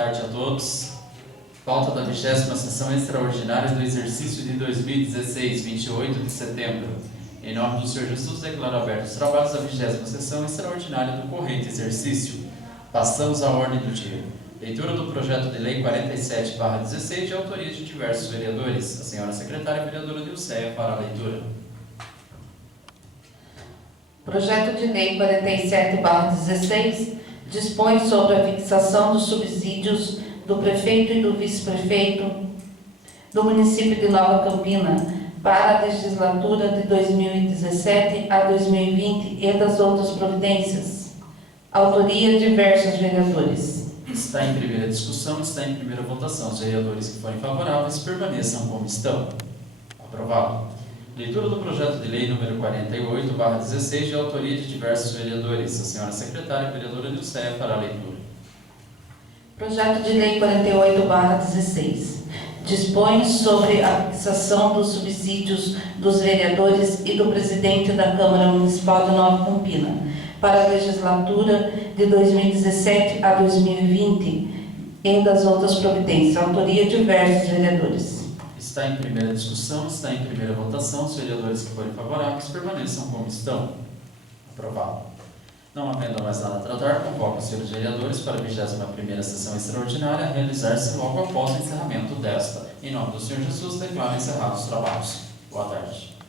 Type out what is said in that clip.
tarde a todos. Pauta da 20ª sessão extraordinária do exercício de 2016, 28 de setembro. Em nome do Senhor Jesus, declaro abertos os trabalhos da 20ª sessão extraordinária do corrente exercício. Passamos à ordem do dia. Leitura do projeto de lei 47/16, de autoria de diversos vereadores. A senhora secretária vereadora Dilceia para a leitura. Projeto de lei 47/16 dispõe sobre a fixação dos subsídios do prefeito e do vice-prefeito do município de Nova Campina para a legislatura de 2017 a 2020 e das outras providências. Autoria de diversos vereadores. Está em primeira discussão, está em primeira votação. Os vereadores que forem favoráveis permaneçam como estão. Aprovado. Leitura do projeto de lei número 48/16, de autoria de diversos vereadores. A senhora secretária vereadora Dilceia para a leitura. Projeto de lei 48/16 dispõe sobre a fixação dos subsídios dos vereadores e do presidente da Câmara Municipal de Nova Campina para a legislatura de 2017 a 2020 e das outras providências. Autoria de diversos vereadores. Está em primeira discussão, está em primeira votação. Os vereadores que forem favoráveis permaneçam como estão. Aprovado. Não havendo mais nada a tratar, convoco os senhores vereadores para a 21ª sessão extraordinária a realizar-se logo após o encerramento desta. Em nome do Senhor Jesus, declaro encerrados os trabalhos. Boa tarde.